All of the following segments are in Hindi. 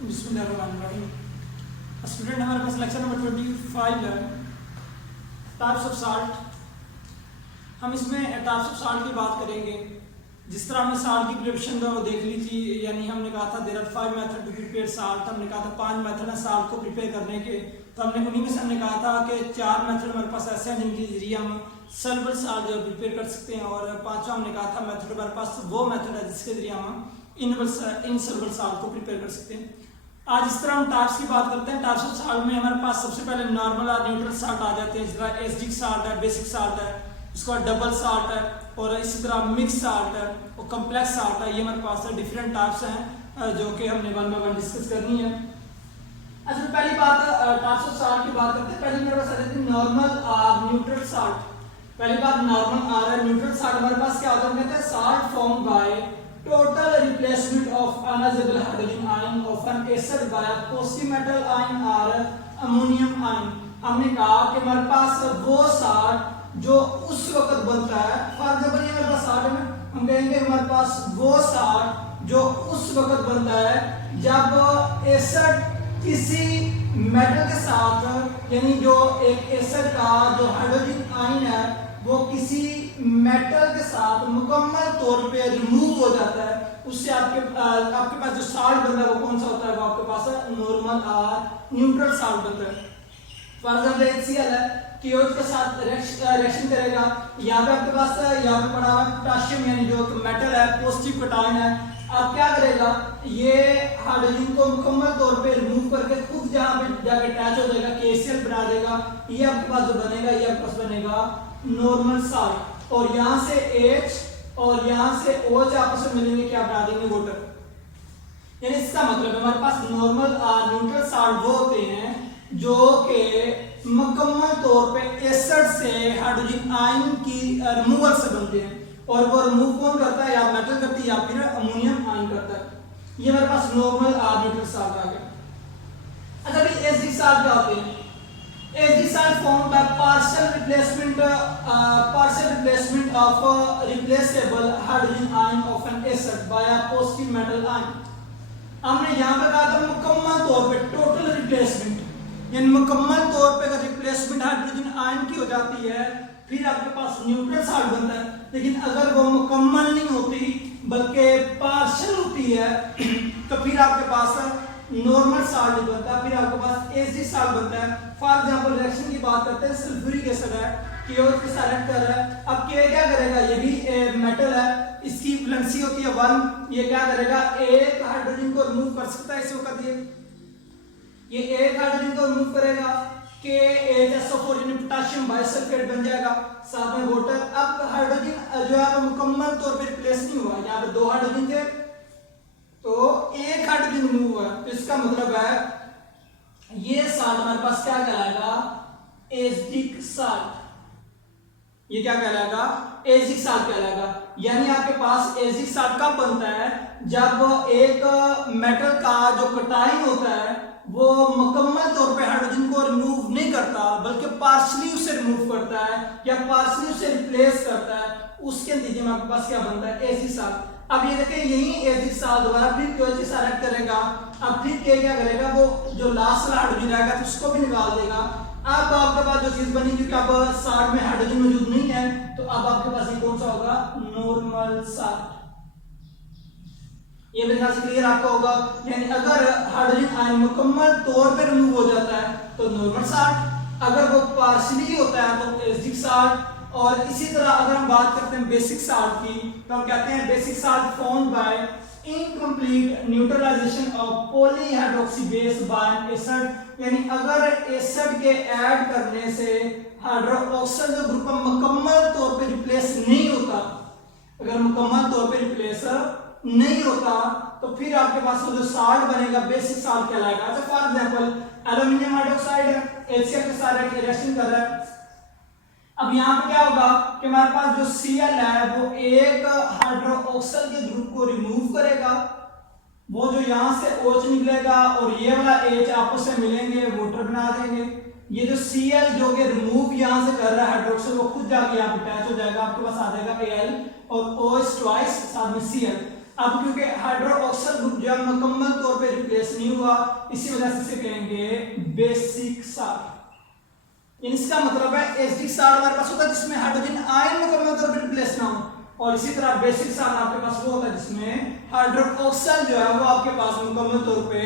बिस्मिल्लाहिर्रहमानिर्रहीम। स्टूडेंट हमारे पास लेक्चर नंबर 25 है, टाइप्स ऑफ साल्ट। हम इसमें टाइप्स ऑफ साल्ट की बात करेंगे। जिस तरह हमने साल्ट की प्रिपरेशन वो देख ली थी, यानी हमने कहा था there are 5 method to prepare salt. हमने कहा था 5 मेथड है साल्ट को प्रिपेयर करने के। तो हमने उन्हीं में से हमने कहा था कि 4 मेथड हमारे पास ऐसे हैं जिनके जरिए हम सॉल्युबल साल्ट जो प्रिपेयर कर सकते हैं, और 5वां हमने कहा था मेथड हमारे पास वो मेथड है जिसके जरिए हम इनसॉल्युबल साल्ट को प्रिपेयर कर सकते हैं। आज इस तरह हम टाइप्स की बात करते हैं। टाइप्स ऑफ साल्ट में हमारे पास सबसे पहले नॉर्मल और न्यूट्रल साल्ट आ जाते हैं, जिस तरह एसिडिक साल्ट है, बेसिक साल्ट है, उसके बाद डबल साल्ट है, और इसी तरह मिक्स साल्ट है और कम्प्लेक्स साल्ट है। ये हमारे पास डिफरेंट टाइप्स हैं जो कि हमने वन बाय वन डिस्कस करनी है। अच्छा, पहली बात टाइप्स ऑफ साल्ट की बात करते हैं। पहले मेरे पास आ जाती है नॉर्मल और न्यूट्रल साल्ट। पहली बात नॉर्मल आ रहा है। न्यूट्रल साल्ट हमारे पास क्या होता है, कहते हैं salt form by total replacement of unusable hydrogen ion of an acid by a positive metal ion or ammonium ion। हमने कहा कि हमारे पास वो साल्ट जो उस वक्त बनता है, फॉर एग्जांपल ये हमारे पास साल्ट है, हम कहेंगे हमारे पास वो साल्ट जो उस वक्त बनता है जब एसिड किसी मेटल के साथ, यानी जो एक एसिड का जो हाइड्रोजन आयन है वो किसी मेटल के साथ मुकम्मल तौर पे रिमूव हो जाता है। उससे आपके पास जो साल्ट बनता है वो कौन सा होता है, वो आपके पास नॉर्मल और न्यूट्रल साल्ट बनता है। फॉर एग्जांपल HCl है, KOH के साथ रिएक्शन करेगा। यहाँ पे आपके पास यहाँ पे पड़ा हुआ पोटेशियम, यानी जो मेटल है पॉजिटिव कटायन है। अब क्या करेगा, ये हाइड्रोजन को मुकम्मल तौर पे रिमूव करके खुद जहाँ पे जाके अटैच हो जाएगा, KCl बना देगा। ये आपके पास जो बनेगा, ये आपके पास बनेगा नॉर्मल साल्ट, और यहाँ से H और यहाँ से OH आपस में मिलेंगे, क्या बना देंगे, वाटर। यानी इसका मतलब हमारे पास नॉर्मल और न्यूट्रल साल्ट वो होते हैं जो कि मुकम्मल तौर पे एसिड से हाइड्रोजन आयन की रिमूवल से बनते हैं, और वो रिमूव कौन करता है, या मेटल करती है या फिर अमोनियम आयन करता है। ये हमारे पास नॉर्मल और न्यूट्रल साल्ट आ गए। अच्छा भाई, एसिडिक साल्ट क्या होते हैं? Acid salt formed by partial replacement of a replaceable hydrogen ion of an acid by a positive metal ion। हमने यहाँ पे कहा था मुकम्मल तौर पे टोटल रिप्लेसमेंट, यानी मुकम्मल तौर पे अगर रिप्लेसमेंट हाइड्रोजन आयन की हो जाती है फिर आपके पास न्यूट्रल साल्ट बनता है। लेकिन अगर वो मुकम्मल नहीं होती बल्कि पार्शियल होती है तो फिर आपके पास नॉर्मल साल्ट बनता है, फिर आपके पास एसिडिक साल्ट बनता है। फॉर एग्जांपल रिएक्शन की बात करते हैं, सल्फ्यूरिक एसिड है, KOH के साथ रिएक्ट कर रहा है। अब K क्या करेगा, ये भी मेटल है, इसकी वैलेंसी होती है 1। ये क्या करेगा, एक हाइड्रोजन को रिमूव कर सकता है इस वक्त। ये एक हाइड्रोजन को रिमूव करेगा, KHSO4 यानी पोटेशियम बाइसल्फेट बन जाएगा, साथ में वाटर। अब हाइड्रोजन जो है वो मुकम्मल तौर पे रिप्लेस नहीं हुआ। यहाँ पे 2 हाइड्रोजन थे तो एक हाइड्रोजन रिमूव हुआ, तो इसका मतलब है ये साल्ट हमारे पास क्या कहलाएगा, एसिडिक साल्ट। ये क्या कहलाएगा, एसिडिक साल्ट कहलाएगा। यानी आपके पास एसिडिक साल्ट कब बनता है, जब एक मेटल का जो कटायन होता है वो मुकम्मल तौर पे हाइड्रोजन को रिमूव नहीं करता बल्कि पार्शियली उसे रिमूव करता है या पार्शियली उसे रिप्लेस करता है। उसके नतीजे में आपके पास क्या बनता है, एसिडिक साल्ट। अब ये देखें, यही एसिडिक साल्ट दोबारा फिर KOH के साथ रिएक्ट करेगा। अब फिर K क्या करेगा, वो जो लास्ट वाला हाइड्रोजन रहेगा तो उसको भी निकाल देगा। अब आपके पास जो चीज बनी, क्योंकि अब साल्ट में हाइड्रोजन मौजूद नहीं है, तो अब आपके पास ये कौन सा होगा, नॉर्मल साल्ट। ये मेरे ख्याल से क्लियर आपको होगा। यानी अगर हाइड्रोजन आयन मुकम्मल तौर पे रिमूव हो जाता है तो नॉर्मल साल्ट, अगर वो पार्शियली होता है तो एसिडिक साल्ट। और इसी तरह अगर हम बात करते हैं बेसिक साल्ट की, तो हम कहते हैं basic salt formed by incomplete neutralization of polyhydroxy base by acid. यानी अगर एसिड के ऐड करने से हाइड्रोक्सिल जो ग्रुप मुकम्मल तौर पे रिप्लेस नहीं होता, अगर मुकम्मल तौर पे रिप्लेस नहीं होता तो फिर आपके पास जो साल्ट बनेगा बेसिक साल्ट कहलाएगा। अच्छा, फॉर एग्जांपल एल्युमिनियम हाइड्रोक्साइड है, HCl के साथ रिएक्शन कर रहा है। अब यहाँ पे क्या होगा कि हमारे पास जो Cl है वो एक हाइड्रोक्सिल के ग्रुप को रिमूव करेगा, वो जो यहाँ से OH निकलेगा और ये वाला H आपस में मिलेंगे, वाटर बना देंगे। ये जो Cl जो कि रिमूव यहाँ से कर रहा है हाइड्रोक्सिल, वो खुद जाके यहाँ पे अटैच हो जाएगा, आपके पास आ जाएगा Al और OH ट्वाइस साथ में Cl। अब क्योंकि हाइड्रोक्सिल ग्रुप जो है मुकम्मल तौर पे रिप्लेस रिप्लेस नहीं हुआ, इसी वजह से इसे कहेंगे बेसिक साल्ट। इसका मतलब है एसिडिक साल्ट हमारे पास होता है जिसमें हाइड्रोजन आयन मुकम्मल तौर पर रिप्लेस ना हो, और इसी तरह बेसिक साल्ट आपके पास वो होता है जिसमें हाइड्रोक्साइड जो है वो आपके पास मुकम्मल तौर पे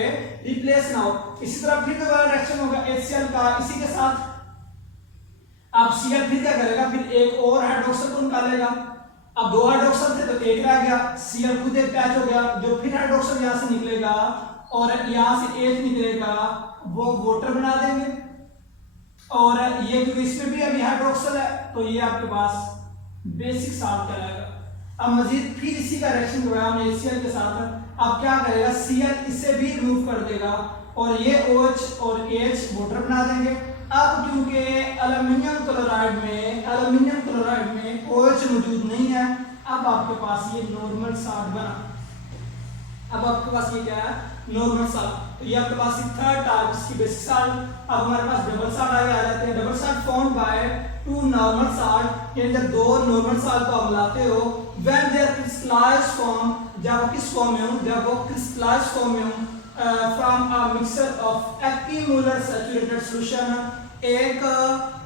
रिप्लेस ना हो। इसी तरह फिर दोबारा रिएक्शन होगा HCl का, इसी के साथ अब Cl फिर क्या करेगा, फिर एक और हाइड्रोक्साइड को निकालेगा। अब दो हाइड्रोक्साइड थे तो एक रह गया, Cl खुद एक अटैच हो गया, जो फिर हाइड्रोक्साइड यहाँ से निकलेगा और यहाँ से H निकलेगा, वो वाटर बना देंगे। और ये क्योंकि इसमें भी अभी हाइड्रोक्साइड है तो ये आपके पास बेसिक साल्ट कहलाएगा। अब मजीद फिर इसी का रिएक्शन करवाया हमने HCl के साथ, अब क्या करेगा, Cl इसे भी रिमूव कर देगा और ये OH और H वाटर बना देंगे। अब क्योंकि एल्युमिनियम क्लोराइड में OH मौजूद नहीं है, अब आपके पास ये नॉर्मल साल्ट बना। अब आपके पास ये क्या है, नॉर्मल साल्ट। तो ये आपके पास थर्ड टाइप इसकी बेसिक साल्ट। अब हमारे पास डबल साल्ट आगे आ जाते हैं। Double salt formed by two normal salt, यानी जब दो नॉर्मल साल्ट को आप मिलाते हो, when they are crystallized form, जब वो किस फॉर्म में हो, जब वो क्रिस्टलाइज्ड फॉर्म में हो, from a mixture of equimolar saturated solution, एक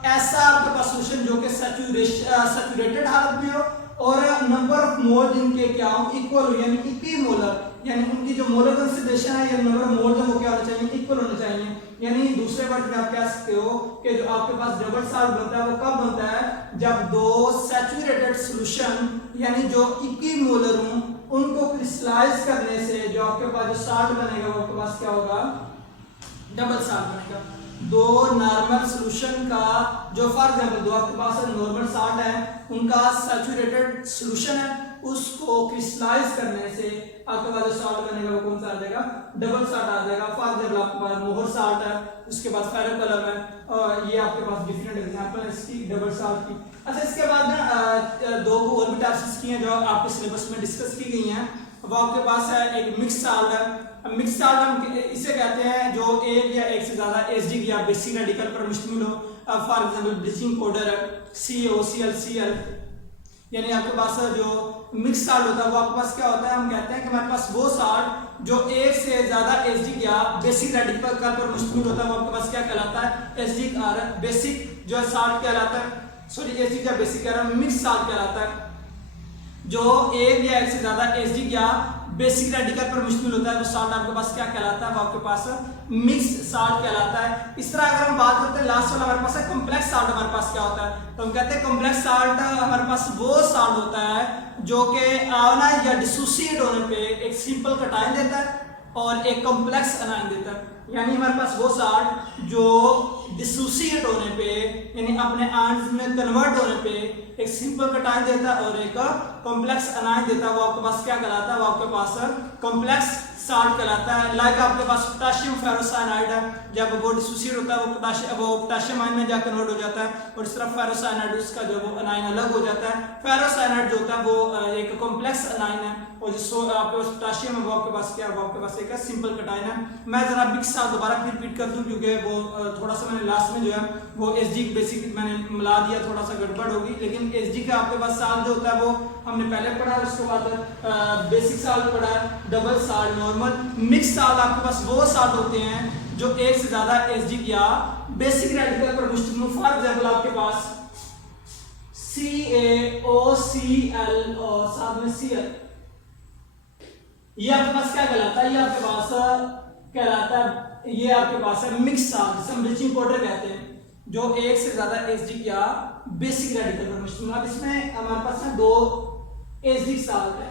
ऐसा आपके पास सॉल्यूशन जो कि सैचुरेटेड हालत में हो और नंबर ऑफ मोल जिनके क्या हो, इक्वल हो, यानी इक्विमोलर, यानी उनकी जो मोलर कंसंट्रेशन है या नंबर ऑफ मोल जो वो क्या होना चाहिए, इक्वल होना चाहिए। यानी दूसरे वर्ड में आप कह सकते हो कि जो आपके पास डबल साल्ट बनता है वो कब बनता है, जब दो सैचुरेटेड सॉल्यूशन यानी जो इक्विमोलर हों उनको क्रिस्टलाइज करने से जो आपके पास जो साल्ट बनेगा वो आपके पास क्या होगा, डबल साल्ट बनेगा। दो नॉर्मल सॉल्यूशन का जो फॉर एग्जांपल दो आपके पास नॉर्मल साल्ट है, उनका सैचुरेटेड सॉल्यूशन है, उसको क्रिस्टलाइज करने से आपके पास जो साल्ट बनेगा वो कौन सा आ जाएगा, डबल साल्ट आ जाएगा। फॉर एग्जांपल आपके पास मोहर साल्ट है, उसके बाद फेरोकलम है, और ये आपके पास डिफरेंट एग्जांपल है इसकी डबल साल्ट की। अच्छा, इसके बाद ना दो और भी टाइप्स की हैं जो आपके सिलेबस में डिस्कस की गई हैं। वो आपके पास है एक मिक्स साल्ट है। मिक्स साल्ट हम इसे कहते हैं जो एक या एक से ज्यादा एसिडिक या बेसिक रेडिकल पर मुश्तमिल हो। फॉर एग्जांपल ब्लीचिंग पाउडर है, CaOCl Cl, यानी आपके पास जो मिक्स साल्ट होता है वो आपके पास क्या होता है, हम कहते हैं कि हमारे पास वो साल्ट जो एक से ज्यादा एसिडिक या बेसिक रेडिकल पर मुश्तमिल होता है वो आपके पास क्या कहलाता है, एसिडिक और बेसिक जो साल्ट कहलाता है, सॉरी एसिडिक या बेसिक कह रहा हूं, मिक्स साल्ट कहलाता है। जो एक या एक से ज्यादा एसिडिक या बेसिक रेडिकल पर मुश्तमिल होता है वो साल्ट आपके पास क्या कहलाता है, वो आपके पास मिक्स साल्ट कहलाता है। इस तरह अगर हम बात करते हैं लास्ट वाला हमारे पास है कॉम्प्लेक्स साल्ट, हमारे पास क्या होता है, तो हम कहते हैं कॉम्प्लेक्स साल्ट हमारे पास वो साल्ट होता है जो कि आयोनाइज या डिसोसिएट होने पे एक सिंपल कटायन देता है और एक कॉम्प्लेक्स अनायन देता है। यानी हमारे पास वो साल्ट जो डिसोसिएट होने पे यानी अपने आयंस में कन्वर्ट होने पे एक सिंपल कटायन देता है और एक कॉम्प्लेक्स अनायन देता है, वो आपके पास क्या कहलाता है, वो आपके पास कॉम्प्लेक्स साल्ट कहलाता है। लाइक आपके पास पोटेशियम फेरोसाइनाइड है, जब वो डिसोसिएट होता है वो पोटेशियम आयन में जाकर कन्वर्ट हो जाता है और इस तरह फेरोसाइनाइड उसका जो वो अनायन अलग हो जाता है। फेरोसाइनाइड जो होता है वो एक कॉम्प्लेक्स अनायन है और जो आपके पास पोटेशियम है वो आपके पास क्या है, वो आपके पास एक सिंपल कटायन है। मैं जरा मिक्स साल्ट दोबारा फिर रिपीट कर दूं क्योंकि वो थोड़ा सा मैंने लास्ट में जो है वो एसिडिक बेसिक मैंने मिला दिया, थोड़ा सा गड़बड़ होगी, लेकिन एसिडिक का आपके पास साल्ट जो होता है वो हमने पहले पढ़ा, उसके बाद बेसिक साल्ट पढ़ा, double salt, normal. Mix salt आपके पास वो साल्ट होते हैं जो एक से ज्यादा एसिडिक या बेसिक रेडिकल पर मुश्तमिल। फॉर एग्जांपल आपके पास CaOCl और साथ में Cl, ये आपके पास क्या कहलाता है, ये आपके पास कहलाता है, ये आपके पास है मिक्स साल्ट, जिसे हम ब्लीचिंग पाउडर कहते हैं, जो एक से ज्यादा एसिडिक या बेसिक रेडिकल पर मुश्तमिल। अब इसमें हमारे पास है दो एसिडिक साल्ट है,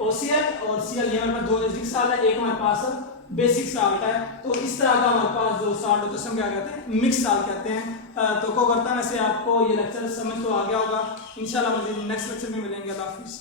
OCl और Cl, ये हमारे पास दो एसिडिक साल्ट है, एक हमारे पास बेसिक साल्ट है। तो इस तरह का हमारे पास जो साल्ट होता है हम क्या कहते हैं, मिक्स साल्ट कहते हैं। तो को करता है वैसे आपको ये लेक्चर समझ तो आ गया होगा। इंशाल्लाह मुझे नेक्स्ट लेक्चर में मिलेंगे। अल्लाह हाफिज़।